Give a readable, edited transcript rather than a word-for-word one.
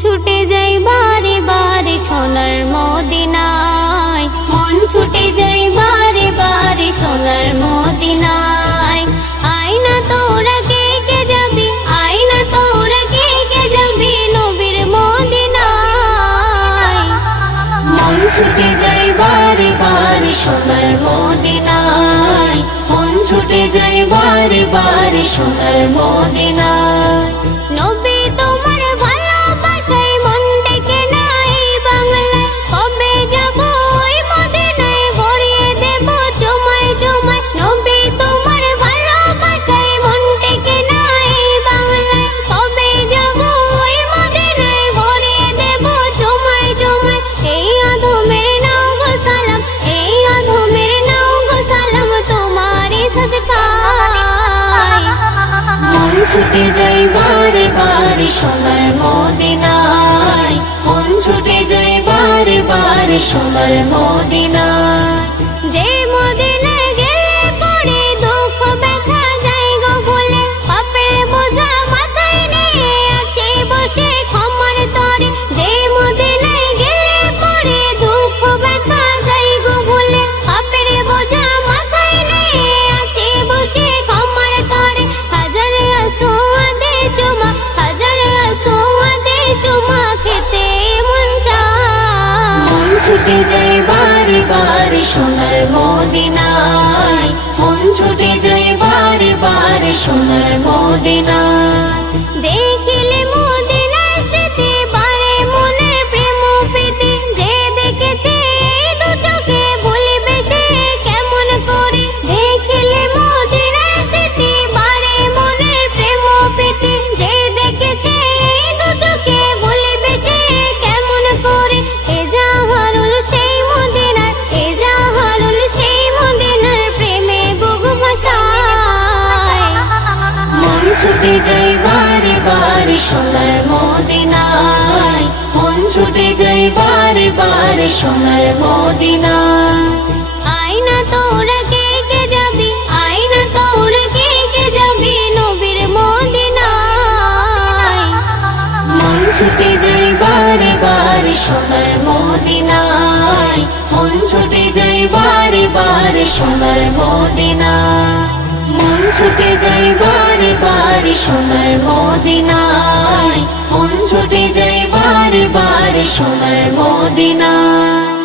ছুটে যাই বারে বারে সোনার মদিনায়, মন ছুটে যাই বারে বারে সোনার মদিনায়। আয়না তোরা কে কে যাবি, আয়না তোরা কে কে যাবি নবীর মদিনায়। মন ছুটে যাই বারে বারে সোনার মদিনায়, মন ছুটে যাই বারে বারে সোনার মদিনায়। নবী তোমার ভালোবাসায় মন ডেকে নাই বাংলায়, কবে যাব ওই মদিনায় ভরিয়ে দেব জমায় জমায়। নবী তোমার ভালোবাসায় মন ডেকে নাই বাংলায়, কবে যাব ওই মদিনায় ভরিয়ে দেব জমায় জমায়। এই আধমের নাও গো সালাম, এই আধমের নাও গো সালাম তোমারই সদকায়। মন ছুটে যাই বারে বারে সোনার মদিনায়, মন ছুটে যাই বারে বারে সোনার মদিনায়। যে মদিনায় গেলে পরে দুঃখ ব্যথা যায় গো ভুলে, পাপের বোঝা মাথায় নিয়ে আছে বসে ক্ষমার তরে। যে মদিনায় গেলে পরে দুঃখ ব্যথা যায় গো ভুলে, পাপের বোঝা মাথায় নিয়ে আছে বসে ক্ষমার তরে। হাজার আসোয়াদে চুমা, হাজার আসোয়াদে চুমা খেতে মন চায়। মন ছুটে যাই বারে বারে সোনার মদিনায়, মন ছুটে যাই বারে বারে সোনার মদিনায়। দেখিলে মদিনার স্মৃতি বারে মনের প্রেম প্রীতি, যে দেখেছে দু চোখে ভুলিবে সে কেমন করে। দেখিলে মদিনার স্মৃতি বারে মনের প্রেম প্রীতি, যে দেখেছে দু চোখে ভুলিবে সে কেমন করে। এ জাহারুল সেই মদিনার, এ জাহারুল সেই মদিনার প্রেমে বুক ভাসায়। মন ছুটে যাই বারে বারে সোনার মদিনায়, মন ছুটে যাই বারে বারে সোনার মদিনায়। আয়না তোরা কে কে যাবি, আয়না তোরা কে কে যাবি নবীর মদিনায়। মন ছুটে যাই বারে বারে সোনার মদিনায়, মন ছুটে যাই বারে বারে সোনার মদিনায়। মন ছুটে যাই বারে বারে সোনার মদিনায়, মন ছুটে যাই বারে বারে সোনার মদিনায়।